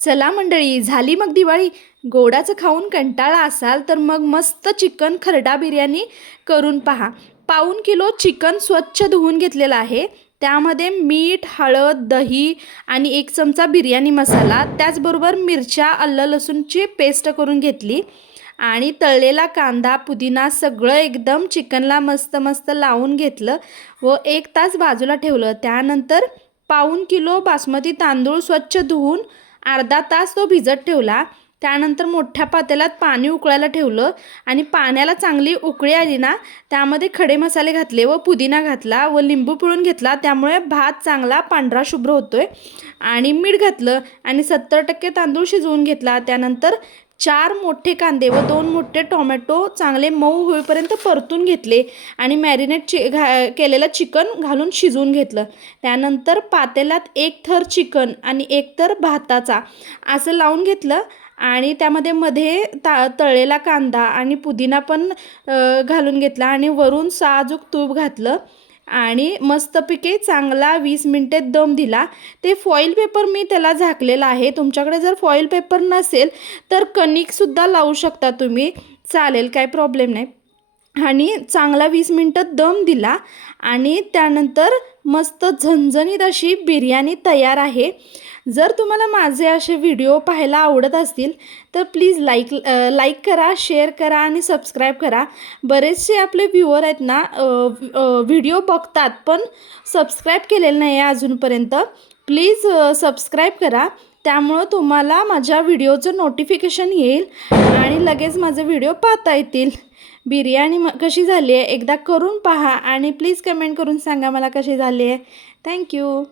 चला मंडळी, झाली मग दिवाळी. गोडाचं खाऊन कंटाळा असाल तर मग मस्त चिकन खरडा बिर्याणी करून पहा. पाऊण किलो चिकन स्वच्छ धुवून घेतलेलं आहे. त्यामध्ये मीठ, हळद, दही आणि 1 चमचा बिर्याणी मसाला, त्याचबरोबर मिरच्या, आलं लसूणची पेस्ट करून घेतली आणि तळलेला कांदा, पुदिना सगळं एकदम चिकनला मस्त मस्त लावून घेतलं व 1 तास बाजूला ठेवलं. त्यानंतर पाऊण किलो बासमती तांदूळ स्वच्छ धुवून अर्धा तास तो भिजत ठेवला. त्यानंतर मोठ्या पातेल्यात पाणी उकळायला ठेवलं आणि पाण्याला चांगली उकळी आली ना, त्यामध्ये खडे मसाले घातले व पुदिना घातला व लिंबू पिळून घेतला. त्यामुळे भात चांगला पांढरा शुभ्र होतोय. आणि मीठ घातलं आणि 70% तांदूळ शिजवून घेतला. त्यानंतर 4 मोठे कांदे व 2 मोठे टोमॅटो चांगले मऊ होईपर्यंत परतून घेतले आणि मॅरिनेट केलेलं चिकन घालून शिजवून घेतलं. त्यानंतर पातेल्यात 1 थर चिकन आणि 1 थर भाताचा असं लावून घेतलं आणि त्यामध्ये मध्ये तळलेला कांदा आणि पुदिना पण घालून घेतला आणि वरून साजूक तूप घातलं आणि मस्तपैकी चांगला 20 मिनिटे दम दिला. ते फॉईल पेपर मी त्याला झाकलेला आहे. तुमच्याकडे जर फॉईल पेपर नसेल तर कणिकसुद्धा लावू शकता तुम्ही, चालेल, काही प्रॉब्लेम नाही. आणि चांगला 20 मिनिटं दम दिला आणि त्यानंतर मस्त झणझणीत अशी बिर्याणी तयार आहे. जर तुम्हाला माझे असे व्हिडिओ पाहायला आवडत असतील तर प्लीज लाईक करा, शेअर करा आणि सबस्क्राईब करा. बरेचसे आपले व्ह्यूअर आहेत ना, व्हिडिओ बघतात पण सबस्क्राईब केलेलं नाही आहे अजूनपर्यंत. प्लीज सबस्क्राईब करा, त्यामुळं तुम्हाला माझ्या व्हिडिओचं नोटिफिकेशन येईल आणि लगेच माझे व्हिडिओ पाहता येतील. बिर्याणी कशी झाली आहे एकदा करून पहा आणि प्लीज कमेंट करून सांगा मला कशी झाली आहे. थँक्यू.